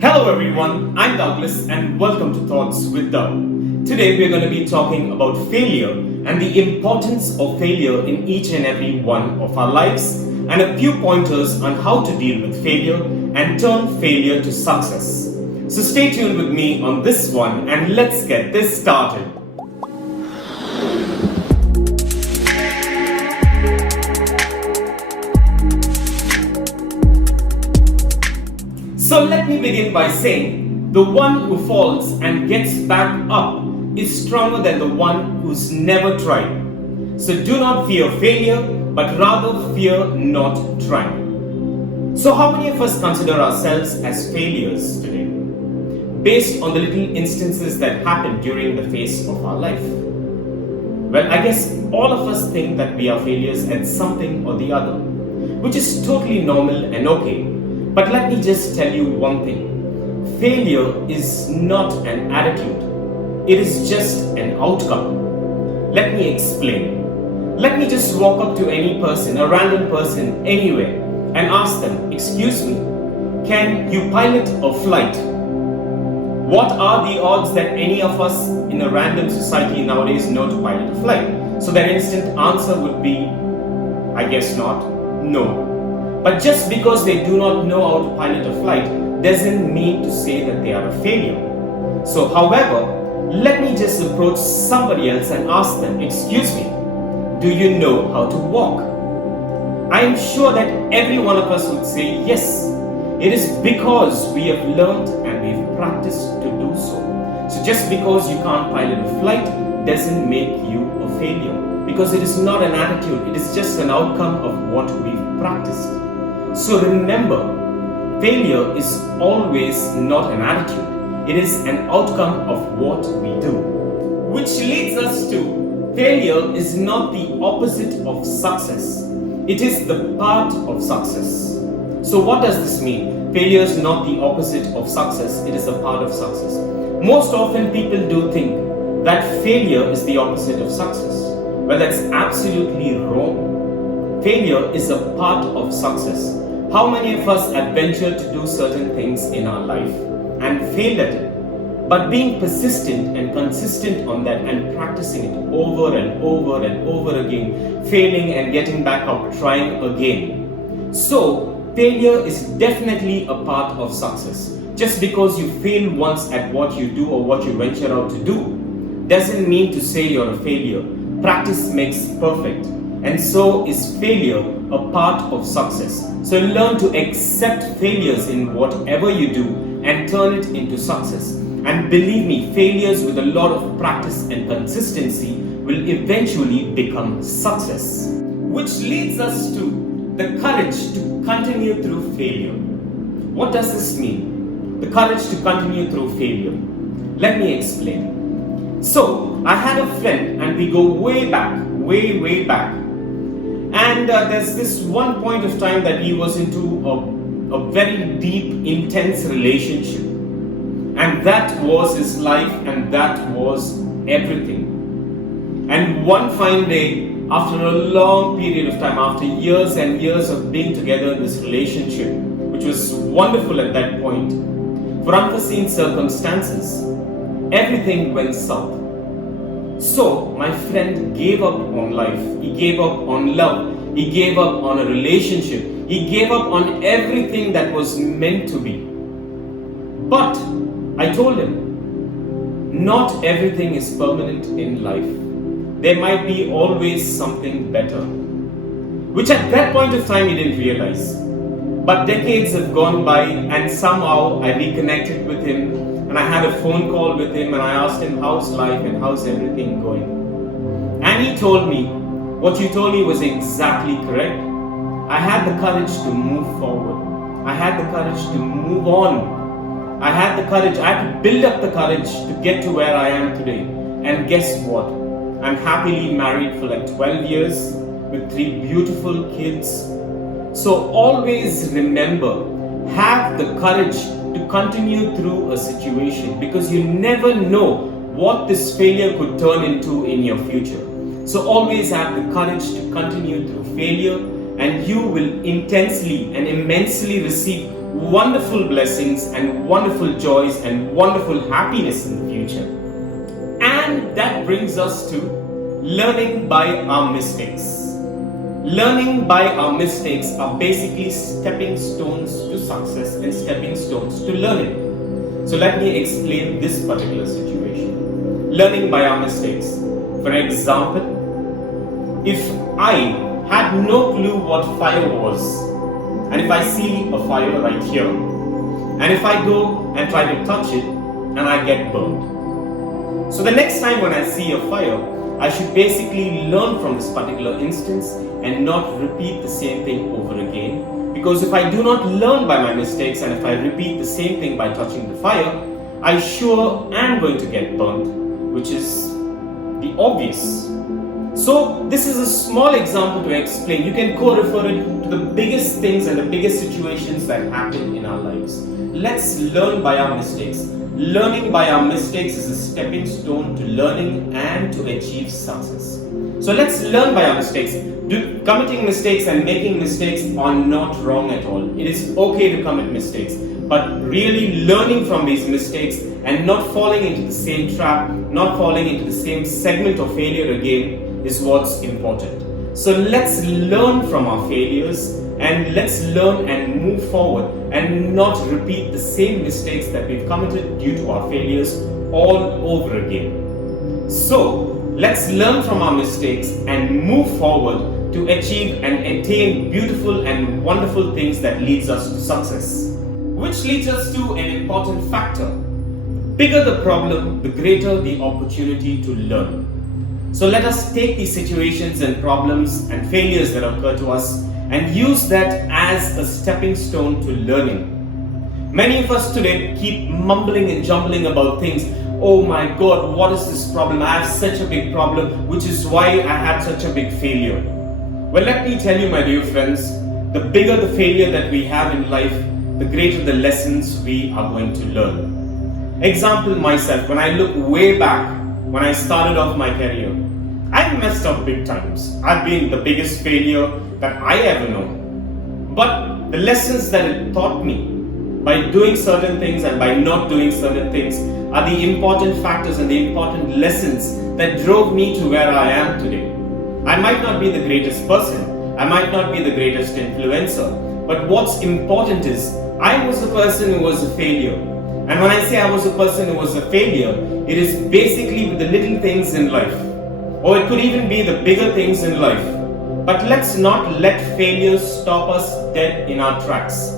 Hello everyone, I'm Douglas and welcome to Thoughts with Doug. Today we're going to be talking about failure and the importance of failure in each and every one of our lives and a few pointers on how to deal with failure and turn failure to success. So stay tuned with me on this one and let's get this started. So let me begin by saying, the one who falls and gets back up is stronger than the one who's never tried. So do not fear failure, but rather fear not trying. So how many of us consider ourselves as failures today, based on the little instances that happened during the phase of our life? Well, I guess all of us think that we are failures at something or the other, which is totally normal and okay. But let me just tell you one thing. Failure is not an attitude. It is just an outcome. Let me explain. Let me just walk up to any person, a random person anywhere, and ask them, excuse me, can you pilot a flight? What are the odds that any of us in a random society nowadays know to pilot a flight? So their instant answer would be, I guess not, no. But just because they do not know how to pilot a flight doesn't mean to say that they are a failure. So, however, let me just approach somebody else and ask them, excuse me, do you know how to walk? I am sure that every one of us would say yes. It is because we have learned and we've practiced to do so. So just because you can't pilot a flight doesn't make you a failure. Because it is not an attitude, it is just an outcome of what we've practiced. So remember, failure is always not an attitude. It is an outcome of what we do. Which leads us to, failure is not the opposite of success. It is the part of success. So what does this mean? Failure is not the opposite of success. It is a part of success. Most often people do think that failure is the opposite of success. Well, that's absolutely wrong. Failure is a part of success. How many of us adventure to do certain things in our life and fail at it? But being persistent and consistent on that and practicing it over and over and over again, failing and getting back up, trying again. So, failure is definitely a part of success. Just because you fail once at what you do or what you venture out to do, doesn't mean to say you're a failure. Practice makes perfect. And so is failure a part of success. So learn to accept failures in whatever you do and turn it into success. And believe me, failures with a lot of practice and consistency will eventually become success. Which leads us to the courage to continue through failure. What does this mean? The courage to continue through failure. Let me explain. So, I had a friend and we go way back, way back. And there's this one point of time that he was into a very deep, intense relationship. And that was his life and that was everything. And one fine day, after a long period of time, after years and years of being together in this relationship, which was wonderful at that point, for unforeseen circumstances, everything went south. So, my friend gave up on life, he gave up on love, he gave up on a relationship, he gave up on everything that was meant to be. But, I told him, not everything is permanent in life. There might be always something better. Which at that point of time he didn't realize. But decades have gone by and somehow I reconnected with him. And I had a phone call with him and I asked him, how's life and how's everything going? And he told me, what you told me was exactly correct. I had the courage to move forward. I had the courage to move on. I had the courage, I had to build up the courage to get to where I am today. And guess what? I'm happily married for like 12 years with 3 beautiful kids. So always remember, have the courage to continue through a situation because you never know what this failure could turn into in your future. So always have the courage to continue through failure and you will intensely and immensely receive wonderful blessings and wonderful joys and wonderful happiness in the future. And that brings us to learning by our mistakes. Learning by our mistakes are basically stepping stones to success and stepping stones to learning. So let me explain this particular situation. Learning by our mistakes. For example, if I had no clue what fire was, and if I see a fire right here, and if I go and try to touch it, and I get burned. So the next time when I see a fire, I should basically learn from this particular instance and not repeat the same thing over again. Because if I do not learn by my mistakes and if I repeat the same thing by touching the fire, I sure am going to get burned, which is the obvious. So this is a small example to explain. You can co-refer it to the biggest things and the biggest situations that happen in our lives. Let's learn by our mistakes. Learning by our mistakes is a stepping stone to learning and to achieve success. So let's learn by our mistakes. Committing mistakes and making mistakes are not wrong at all. It is okay to commit mistakes, but really learning from these mistakes and not falling into the same trap, not falling into the same segment of failure again is what's important. So let's learn from our failures and let's learn and move forward and not repeat the same mistakes that we've committed due to our failures all over again. So let's learn from our mistakes and move forward to achieve and attain beautiful and wonderful things that leads us to success. Which leads us to an important factor. The bigger the problem, the greater the opportunity to learn. So let us take these situations and problems and failures that occur to us and use that as a stepping stone to learning. Many of us today keep mumbling and jumbling about things. Oh my God, what is this problem? I have such a big problem, which is why I had such a big failure. Well, let me tell you, my dear friends, the bigger the failure that we have in life, the greater the lessons we are going to learn. Example, myself, when I look way back, when I started off my career, I messed up big times. I've been the biggest failure that I ever know. But the lessons that it taught me by doing certain things and by not doing certain things are the important factors and the important lessons that drove me to where I am today. I might not be the greatest person, I might not be the greatest influencer, but what's important is I was a person who was a failure. And when I say I was a person who was a failure, it is basically with the little things in life. Or it could even be the bigger things in life. But let's not let failures stop us dead in our tracks.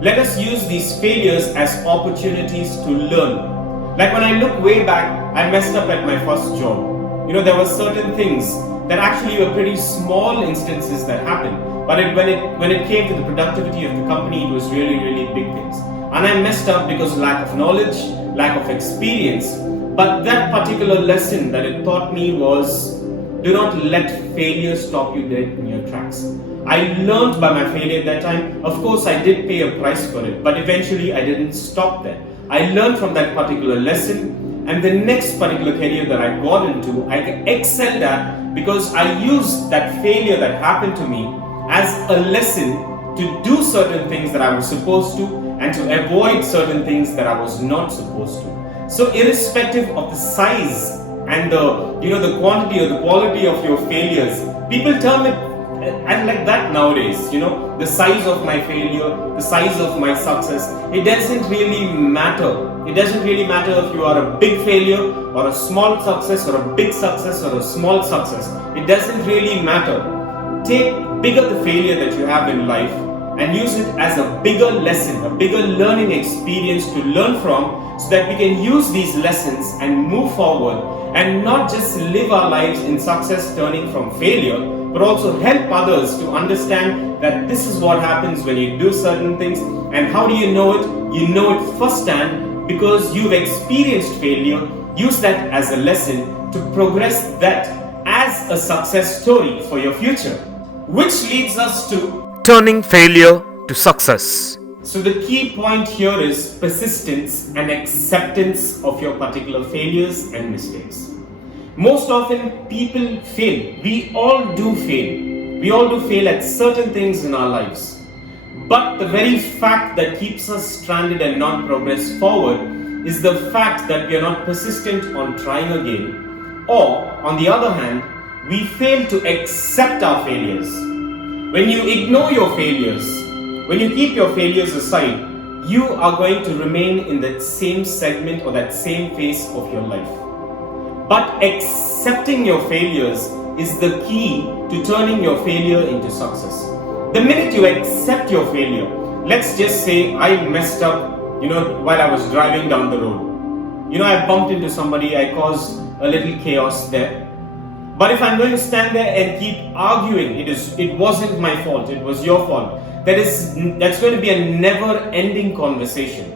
Let us use these failures as opportunities to learn. Like when I look way back, I messed up at my first job. There were certain things that actually were pretty small instances that happened. But when it came to the productivity of the company, it was really, really big things. And I messed up because of lack of knowledge, lack of experience. But that particular lesson that it taught me was, do not let failure stop you dead in your tracks. I learned by my failure at that time. Of course, I did pay a price for it, but eventually I didn't stop there. I learned from that particular lesson, and the next particular career that I got into, I excelled at because I used that failure that happened to me as a lesson to do certain things that I was supposed to and to avoid certain things that I was not supposed to. So irrespective of the size and the quantity or the quality of your failures, people term it and like that nowadays, the size of my failure, the size of my success, it doesn't really matter. It doesn't really matter if you are a big failure or a small success or a big success or a small success. It doesn't really matter. Take bigger the failure that you have in life and use it as a bigger lesson, a bigger learning experience to learn from, so that we can use these lessons and move forward and not just live our lives in success turning from failure, but also help others to understand that this is what happens when you do certain things. And how do you know it? You know it firsthand because you've experienced failure. Use that as a lesson to progress that as a success story for your future. Which leads us to turning failure to success. So the key point here is persistence and acceptance of your particular failures and mistakes. Most often people fail. We all do fail. We all do fail at certain things in our lives. But the very fact that keeps us stranded and not progress forward is the fact that we are not persistent on trying again, or on the other hand, we fail to accept our failures. When you ignore your failures, when you keep your failures aside, you are going to remain in that same segment or that same phase of your life. But accepting your failures is the key to turning your failure into success. The minute you accept your failure, let's just say I messed up, while I was driving down the road. I bumped into somebody, I caused a little chaos there. But if I'm going to stand there and keep arguing, it wasn't my fault, it was your fault, that's going to be a never-ending conversation.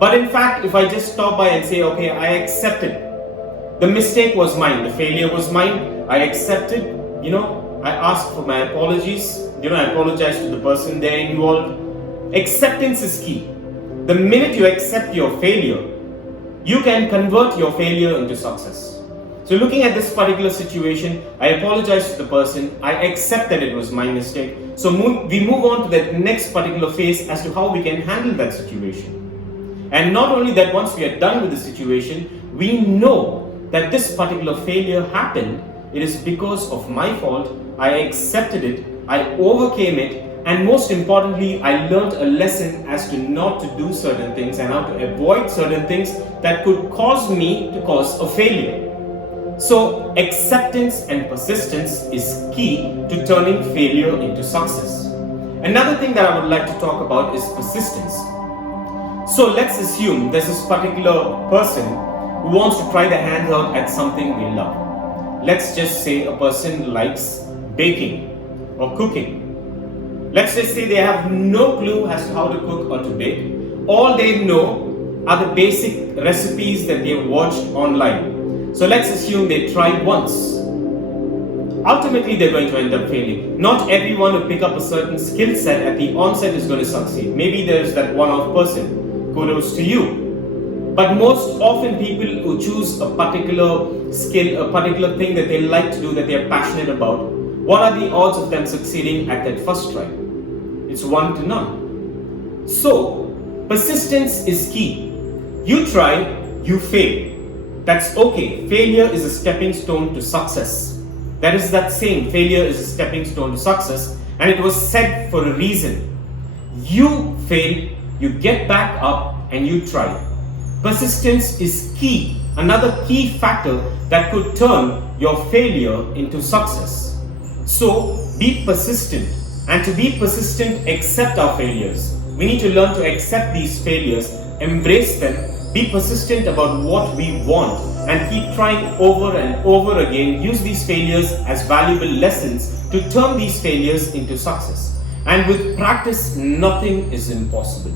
But in fact, if I just stop by and say, okay, I accept it. The mistake was mine, the failure was mine, I accepted, I asked for my apologies, I apologize to the person there involved. Acceptance is key. The minute you accept your failure, you can convert your failure into success. So looking at this particular situation, I apologize to the person, I accept that it was my mistake. So we move on to that next particular phase as to how we can handle that situation. And not only that, once we are done with the situation, we know that this particular failure happened, it is because of my fault, I accepted it, I overcame it, and most importantly, I learned a lesson as to not to do certain things and how to avoid certain things that could cause me to cause a failure. So acceptance and persistence is key to turning failure into success. Another thing that I would like to talk about is persistence. So let's assume there's this particular person who wants to try their hands out at something they love. Let's just say a person likes baking or cooking. Let's just say they have no clue as to how to cook or to bake. All they know are the basic recipes that they've watched online. So let's assume they tried once. Ultimately, they're going to end up failing. Not everyone who pick up a certain skill set at the onset is going to succeed. Maybe there's that one-off person. Kudos to you. But most often people who choose a particular skill, a particular thing that they like to do, that they're passionate about, what are the odds of them succeeding at that first try? It's 1 to none. So, persistence is key. You try, you fail. That's okay. Failure is a stepping stone to success. That is that saying, failure is a stepping stone to success, and it was said for a reason. You fail, you get back up, and you try. Persistence is key, another key factor that could turn your failure into success. So, be persistent, and to be persistent, accept our failures. We need to learn to accept these failures, embrace them, be persistent about what we want, and keep trying over and over again. Use these failures as valuable lessons to turn these failures into success. And with practice, nothing is impossible.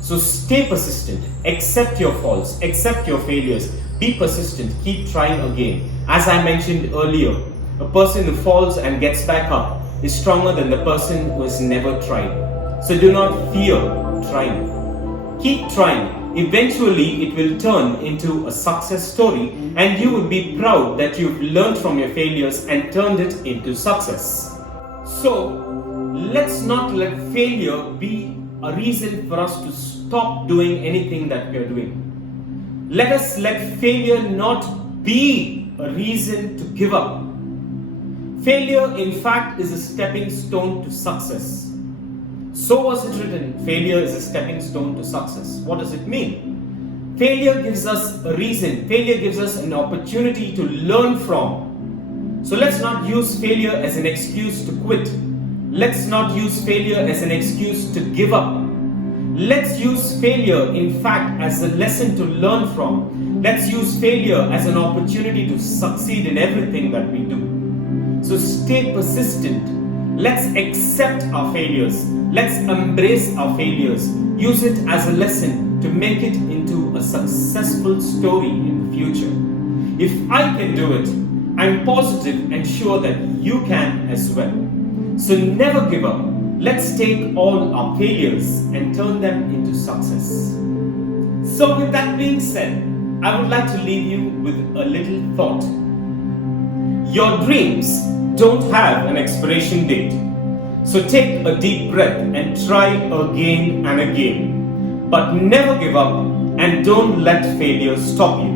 So stay persistent, accept your faults, accept your failures, be persistent, keep trying again. As I mentioned earlier, a person who falls and gets back up is stronger than the person who has never tried. So do not fear trying. Keep trying. Eventually, it will turn into a success story, and you will be proud that you've learned from your failures and turned it into success. So, let's not let failure be a reason for us to stop doing anything that we are doing. Let us let failure not be a reason to give up. Failure, in fact, is a stepping stone to success. So was it written, failure is a stepping stone to success. What does it mean? Failure gives us a reason. Failure gives us an opportunity to learn from. So let's not use failure as an excuse to quit. Let's not use failure as an excuse to give up. Let's use failure, in fact, as a lesson to learn from. Let's use failure as an opportunity to succeed in everything that we do. So stay persistent. Let's accept our failures. Let's embrace our failures. Use it as a lesson to make it into a successful story in the future. If I can do it, I'm positive and sure that you can as well. So never give up. Let's take all our failures and turn them into success. So with that being said, I would like to leave you with a little thought. Your dreams don't have an expiration date. So take a deep breath and try again and again. But never give up and don't let failure stop you.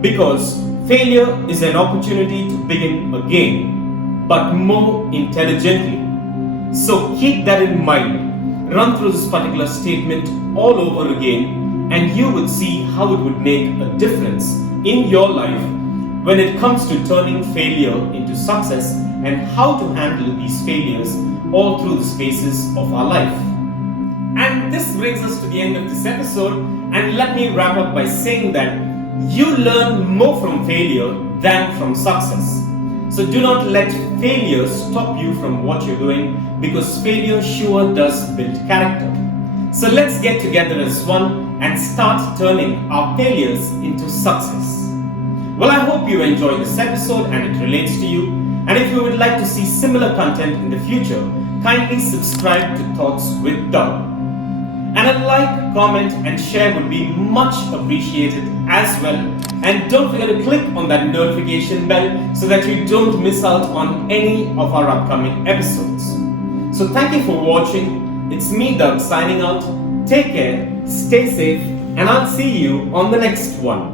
Because failure is an opportunity to begin again, but more intelligently. So keep that in mind. Run through this particular statement all over again, and you would see how it would make a difference in your life when it comes to turning failure into success and how to handle these failures all through the spaces of our life. And this brings us to the end of this episode, and let me wrap up by saying that you learn more from failure than from success. So do not let failure stop you from what you're doing, because failure sure does build character. So let's get together as one and start turning our failures into success. Well, I hope you enjoyed this episode and it relates to you. And if you would like to see similar content in the future, kindly subscribe to Thoughts with Doug. And a like, comment and share would be much appreciated as well. And don't forget to click on that notification bell so that you don't miss out on any of our upcoming episodes. So thank you for watching. It's me, Doug, signing out. Take care, stay safe, and I'll see you on the next one.